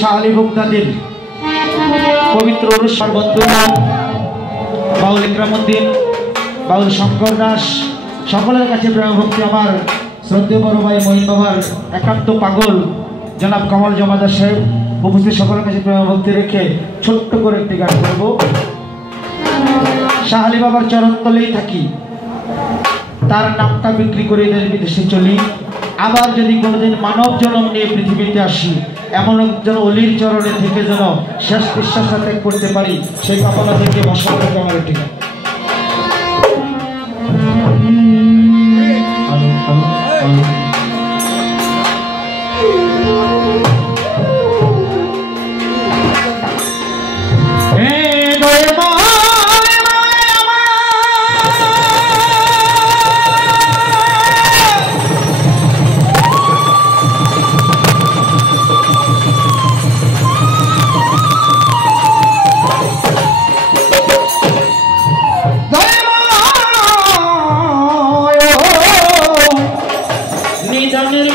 শাহালি ভোক্তাদের পবিত্র অনুষ্ঠান বন্ধুগণ, বাউল ইকরামউদ্দিন, বাউল শঙ্কর দাস, সকলের কাছে প্রেম ভক্তি আমার শ্রদ্ধেয় বড় ভাই মহিন বাবার একান্ত পাগল জনাব কামাল জমাদার সাহেব উপস্থিত সকলের কাছে প্রেম ভক্তি রেখে ছোট্ট করে একটি গান করব। শাহালি বাবার চরণতলেই থাকি, তার নামটা বিক্রি করে দেশ বিদেশে চলি, আবার যদি কোনোদিন মানব জন্ম নিয়ে পৃথিবীতে আসি, এমন একজন অলির চরণে থেকে যেন শেষ বিশ্বাস ত্যাগ করতে পারি, সেই কামনা থেকে বসা থেকে আমার একটি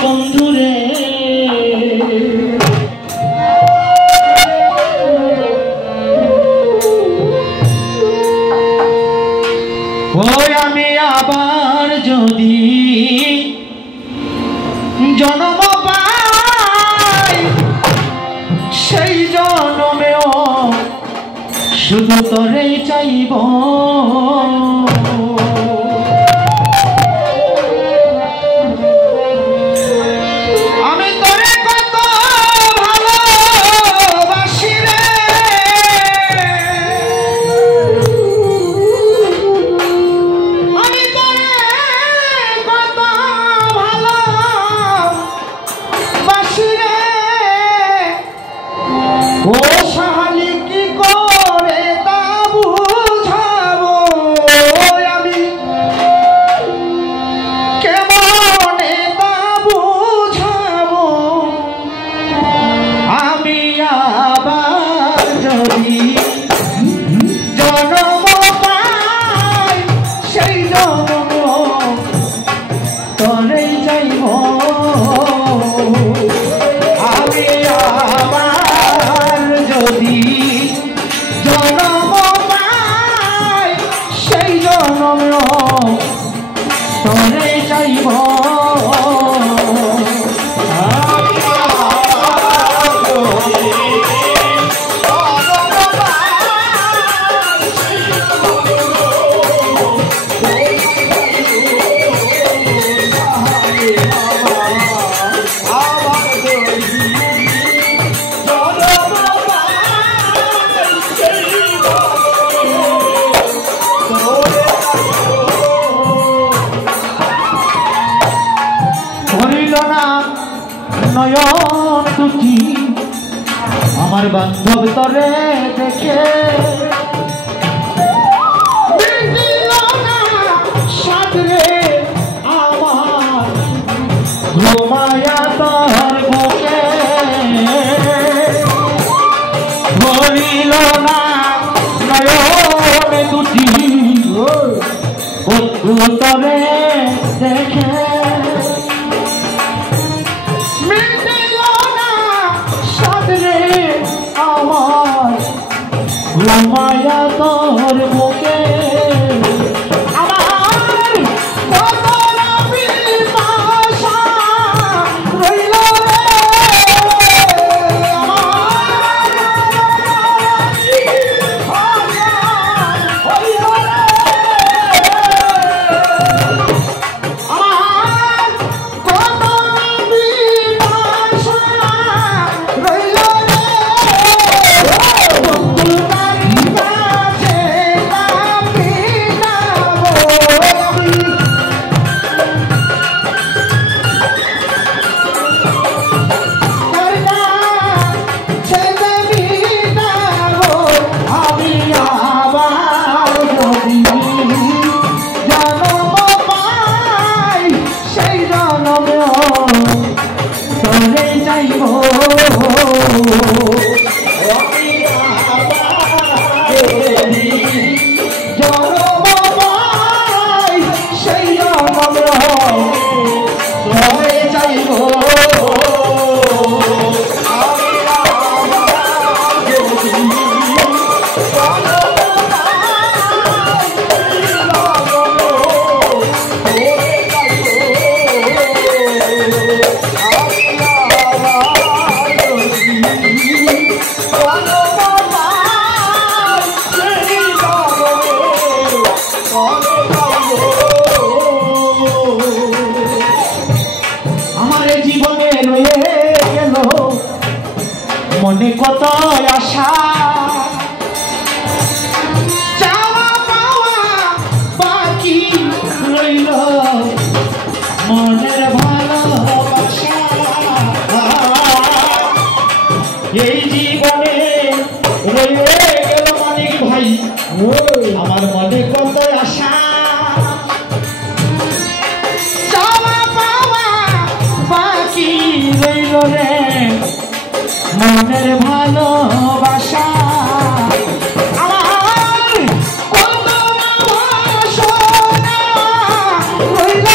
বন্ধুরে ওই আমি আবার যদি জন্ম পাই, সেই জন্মেও শুধু তোরেই চাইব। নয়ন দুটি আমার বান্ধব তরে দেখে সাদরে আমার ঘুমায়া তোর বুকে ভরিল না নয়ন দুটি বন্ধু তরে দেখে মায়া তোর বুকে আমার কত পিপাসা রইল রে, মনে কত আশা চাওয়া পাওয়া বাকি রইল মনের ভালোবাসা এই জীবনে রয়ে গেল মানিক ভাই আমার মনে কত আশা চাওয়া পাওয়া বাকি রইল রে মনের ভালোবাসা আমার কত বাসনা রইল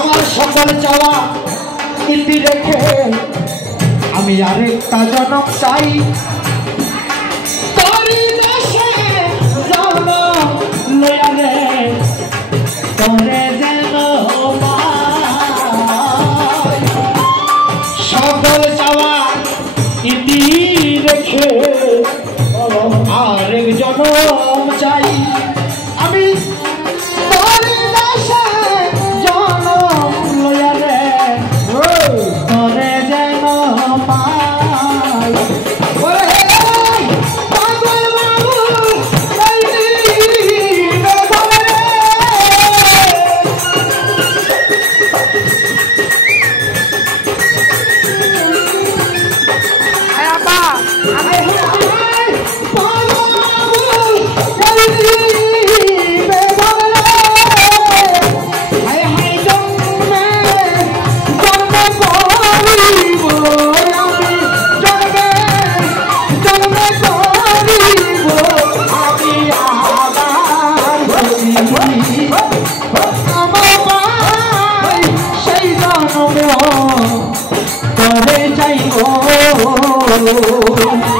আমার সকল চাওয়া ইতি রেখে আমি আরেকটা জনম চাই তোরি দেশে জন্ম লয়া রে তোরে যেন সকল চাওয়া ইতি রেখে আরেক জনম চাই আমি Oh